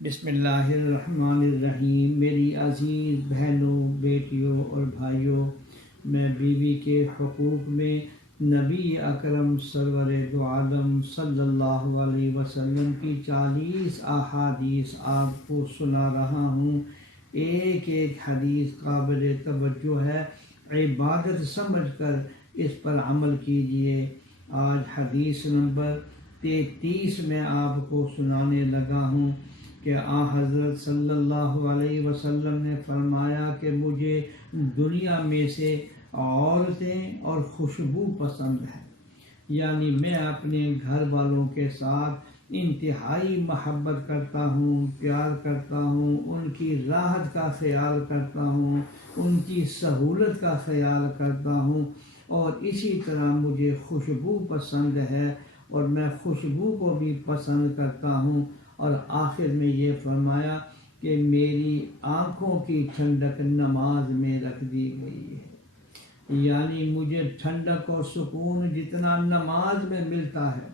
بسم اللہ الرحمن الرحیم۔ میری عزیز بہنوں، بیٹیوں اور بھائیوں، میں بیوی کے حقوق میں نبی اکرم سرور دو عالم صلی اللہ علیہ وسلم کی 40 احادیث آپ کو سنا رہا ہوں۔ ایک ایک حدیث قابل توجہ ہے، عبادت سمجھ کر اس پر عمل کیجیے۔ آج حدیث نمبر 33 میں آپ کو سنانے لگا ہوں کہ حضرت صلی اللہ علیہ وسلم نے فرمایا کہ مجھے دنیا میں سے عورتیں اور خوشبو پسند ہے، یعنی میں اپنے گھر والوں کے ساتھ انتہائی محبت کرتا ہوں، پیار کرتا ہوں، ان کی راحت کا خیال کرتا ہوں، ان کی سہولت کا خیال کرتا ہوں، اور اسی طرح مجھے خوشبو پسند ہے اور میں خوشبو کو بھی پسند کرتا ہوں۔ اور آخر میں یہ فرمایا کہ میری آنکھوں کی ٹھنڈک نماز میں رکھ دی گئی ہے، یعنی مجھے ٹھنڈک اور سکون جتنا نماز میں ملتا ہے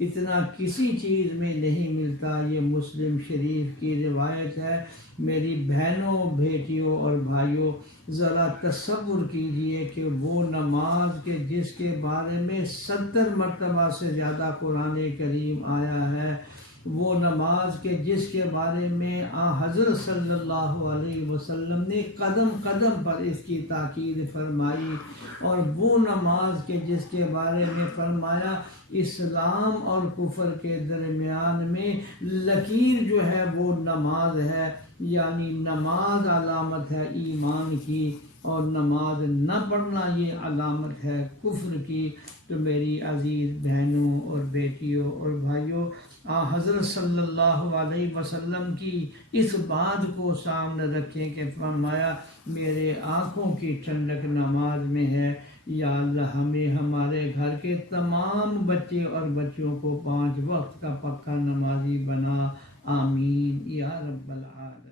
اتنا کسی چیز میں نہیں ملتا۔ یہ مسلم شریف کی روایت ہے۔ میری بہنوں، بیٹیوں اور بھائیوں، ذرا تصور کیجئے کہ وہ نماز کے جس کے بارے میں 70 مرتبہ سے زیادہ قرآن کریم آیا ہے، وہ نماز کے جس کے بارے میں حضرت صلی اللہ علیہ وسلم نے قدم قدم پر اس کی تاکید فرمائی، اور وہ نماز کے جس کے بارے میں فرمایا اسلام اور کفر کے درمیان میں لکیر جو ہے وہ نماز ہے، یعنی نماز علامت ہے ایمان کی، اور نماز نہ پڑھنا یہ علامت ہے کفر کی۔ تو میری عزیز بہنوں اور بیٹیوں اور بھائیوں، حضرت صلی اللہ علیہ وسلم کی اس بات کو سامنے رکھیں کہ فرمایا میرے آنکھوں کی ٹھنڈک نماز میں ہے۔ یا اللہ ہمیں ہمارے گھر کے تمام بچے اور بچیوں کو 5 وقت کا پکا نمازی بنا، آمین یا رب العالمین۔